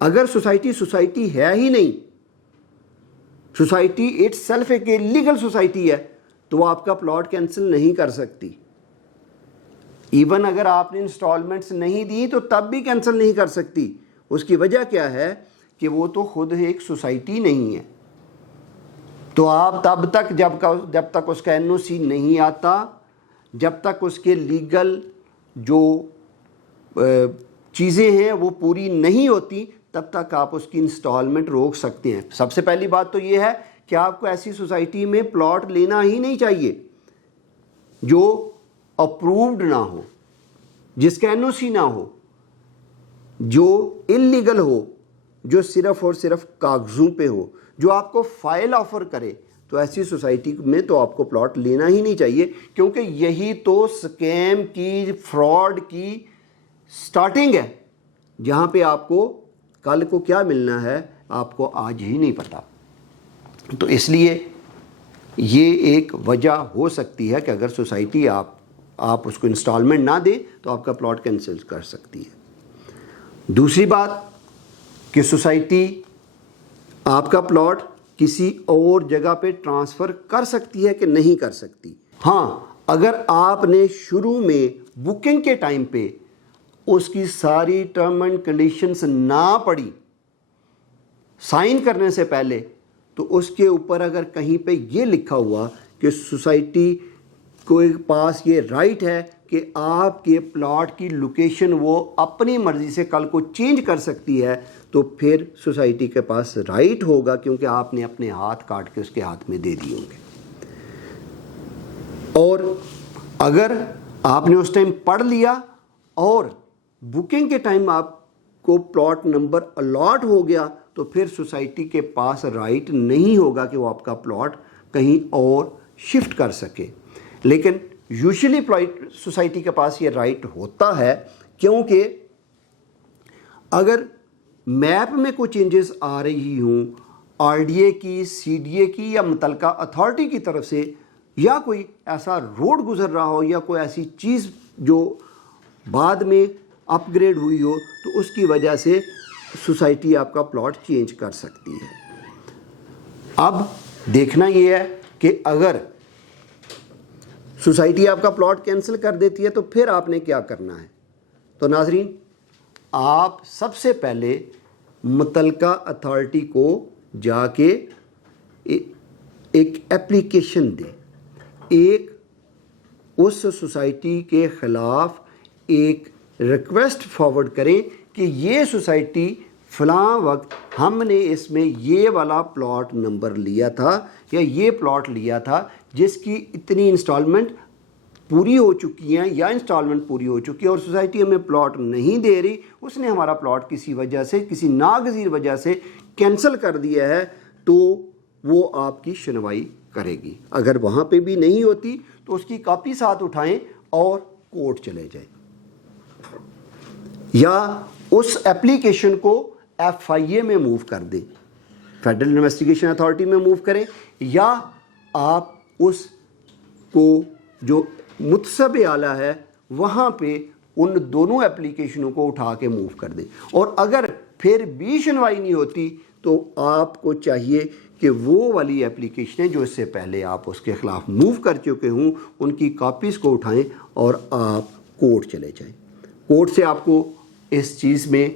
اگر سوسائٹی ہے ہی نہیں، سوسائٹی اٹ سیلف ایک لیگل سوسائٹی ہے، تو وہ آپ کا پلاٹ کینسل نہیں کر سکتی. ایون اگر آپ نے انسٹالمنٹس نہیں دی تو تب بھی کینسل نہیں کر سکتی. اس کی وجہ کیا ہے کہ وہ تو خود ایک سوسائٹی نہیں ہے. تو آپ تب تک جب تک اس کا NOC نہیں آتا، جب تک اس کے لیگل جو چیزیں ہیں وہ پوری نہیں ہوتی، تب تک آپ اس کی انسٹالمنٹ روک سکتے ہیں. سب سے پہلی بات تو یہ ہے کہ آپ کو ایسی سوسائٹی میں پلاٹ لینا ہی نہیں چاہیے جو اپرووڈ نہ ہو، جس کا NOC نہ ہو، جو انلیگل ہو، جو صرف اور صرف کاغذوں پہ ہو، جو آپ کو فائل آفر کرے. تو ایسی سوسائٹی میں تو آپ کو پلاٹ لینا ہی نہیں چاہیے، کیونکہ یہی تو سکیم کی، فراڈ کی سٹارٹنگ ہے، جہاں پہ آپ کو کل کو کیا ملنا ہے آپ کو آج ہی نہیں پتا. تو اس لیے یہ ایک وجہ ہو سکتی ہے کہ اگر سوسائٹی آپ اس کو انسٹالمنٹ نہ دیں تو آپ کا پلاٹ کینسل کر سکتی ہے. دوسری بات کہ سوسائٹی آپ کا پلاٹ کسی اور جگہ پہ ٹرانسفر کر سکتی ہے کہ نہیں کر سکتی. ہاں، اگر آپ نے شروع میں بکنگ کے ٹائم پہ اس کی ساری ٹرم اینڈ کنڈیشنز نہ پڑھی سائن کرنے سے پہلے، تو اس کے اوپر اگر کہیں پہ یہ لکھا ہوا کہ سوسائٹی کے پاس یہ رائٹ ہے کہ آپ کے پلاٹ کی لوکیشن وہ اپنی مرضی سے کل کو چینج کر سکتی ہے، تو پھر سوسائٹی کے پاس رائٹ ہوگا، کیونکہ آپ نے اپنے ہاتھ کاٹ کے اس کے ہاتھ میں دے دیے ہوں گے. اور اگر آپ نے اس ٹائم پڑھ لیا اور بکنگ کے ٹائم آپ کو پلاٹ نمبر الاٹ ہو گیا، تو پھر سوسائٹی کے پاس رائٹ نہیں ہوگا کہ وہ آپ کا پلاٹ کہیں اور شفٹ کر سکے. لیکن یوزلی سوسائٹی کے پاس یہ رائٹ ہوتا ہے، کیونکہ اگر میپ میں کوئی چینجز آ رہی ہوں RDA کی، CDA کی یا متعلقہ اتھارٹی کی طرف سے، یا کوئی ایسا روڈ گزر رہا ہو یا کوئی ایسی چیز جو بعد میں اپ گریڈ ہوئی ہو، تو اس کی وجہ سے سوسائٹی آپ کا پلاٹ چینج کر سکتی ہے. اب دیکھنا یہ ہے کہ اگر سوسائٹی آپ کا پلاٹ کینسل کر دیتی ہے تو پھر آپ نے کیا کرنا ہے. تو ناظرین، آپ سب سے پہلے متعلقہ اتھارٹی کو جا کے ایک ایپلیکیشن دیں، ایک اس سوسائٹی کے خلاف ایک ریکویسٹ فارورڈ کریں کہ یہ سوسائٹی فلاں وقت ہم نے اس میں یہ والا پلاٹ نمبر لیا تھا یا یہ پلاٹ لیا تھا جس کی اتنی انسٹالمنٹ پوری ہو چکی ہیں یا انسٹالمنٹ پوری ہو چکی ہے، اور سوسائٹی ہمیں پلاٹ نہیں دے رہی، اس نے ہمارا پلاٹ کسی وجہ سے، کسی ناگزیر وجہ سے کینسل کر دیا ہے، تو وہ آپ کی سنوائی کرے گی. اگر وہاں پہ بھی نہیں ہوتی تو اس کی کاپی ساتھ اٹھائیں اور کورٹ چلے جائیں، یا اس ایپلیکیشن کو FIA میں موو کر دیں، فیڈرل انویسٹیگیشن اتھارٹی میں موو کریں، یا آپ اس کو جو متسب اعلیٰ ہے وہاں پہ ان دونوں ایپلیکیشنوں کو اٹھا کے موو کر دیں. اور اگر پھر بھی سنوائی نہیں ہوتی تو آپ کو چاہیے کہ وہ والی ایپلیکیشنیں جو اس سے پہلے آپ اس کے خلاف موو کر چکے ہوں ان کی کاپیز کو اٹھائیں اور آپ کورٹ چلے جائیں. کورٹ سے آپ کو اس چیز میں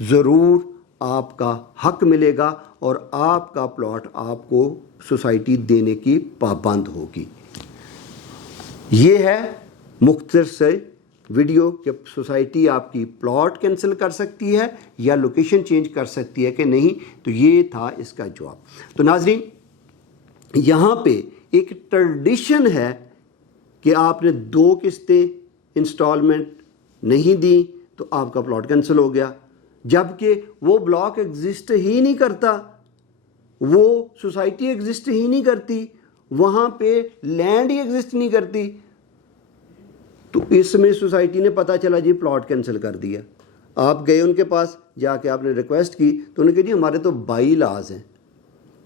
ضرور آپ کا حق ملے گا اور آپ کا پلاٹ آپ کو سوسائٹی دینے کی پابند ہوگی. یہ ہے مختصر سے ویڈیو کہ سوسائٹی آپ کی پلاٹ کینسل کر سکتی ہے یا لوکیشن چینج کر سکتی ہے کہ نہیں. تو یہ تھا اس کا جواب. تو ناظرین، یہاں پہ ایک ٹریڈیشن ہے کہ آپ نے 2 قسطیں انسٹالمنٹ نہیں دی تو آپ کا پلاٹ کینسل ہو گیا، جبکہ وہ بلاک ایگزسٹ ہی نہیں کرتا، وہ سوسائٹی ایگزسٹ ہی نہیں کرتی، وہاں پہ لینڈ ہی ایگزسٹ نہیں کرتی. تو اس میں سوسائٹی نے پتہ چلا جی پلاٹ کینسل کر دیا. آپ گئے ان کے پاس، جا کے آپ نے ریکویسٹ کی تو انہوں نے کہا جی ہمارے تو 22 لاز ہیں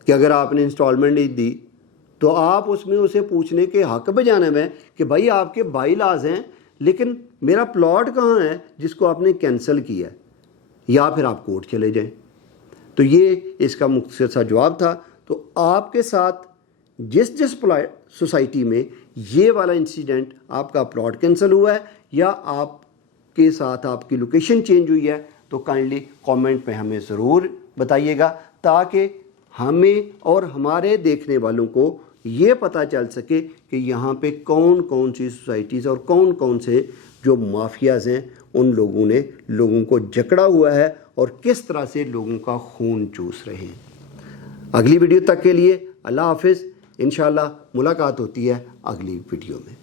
کہ اگر آپ نے انسٹالمنٹ نہیں دی تو آپ اس میں اسے پوچھنے کے حق بجانب ہیں کہ بھائی آپ کے 22 لاز ہیں لیکن میرا پلاٹ کہاں ہے جس کو آپ نے کینسل کیا ہے. یا پھر آپ کورٹ چلے جائیں۔ تو یہ اس کا مختصر سا جواب تھا۔ تو آپ کے ساتھ جس سوسائٹی میں یہ والا انسیڈنٹ آپ کا پلاٹ کینسل ہوا ہے یا آپ کے ساتھ آپ کی لوکیشن چینج ہوئی ہے تو کائنڈلی کامنٹ میں ہمیں ضرور بتائیے گا، تاکہ ہمیں اور ہمارے دیکھنے والوں کو یہ پتہ چل سکے کہ یہاں پہ کون کون سی سوسائٹیز اور کون کون سے جو مافیاز ہیں ان لوگوں نے لوگوں کو جکڑا ہوا ہے اور کس طرح سے لوگوں کا خون چوس رہے ہیں۔ اگلی ویڈیو تک کے لیے اللہ حافظ۔ انشاءاللہ ملاقات ہوتی ہے اگلی ویڈیو میں۔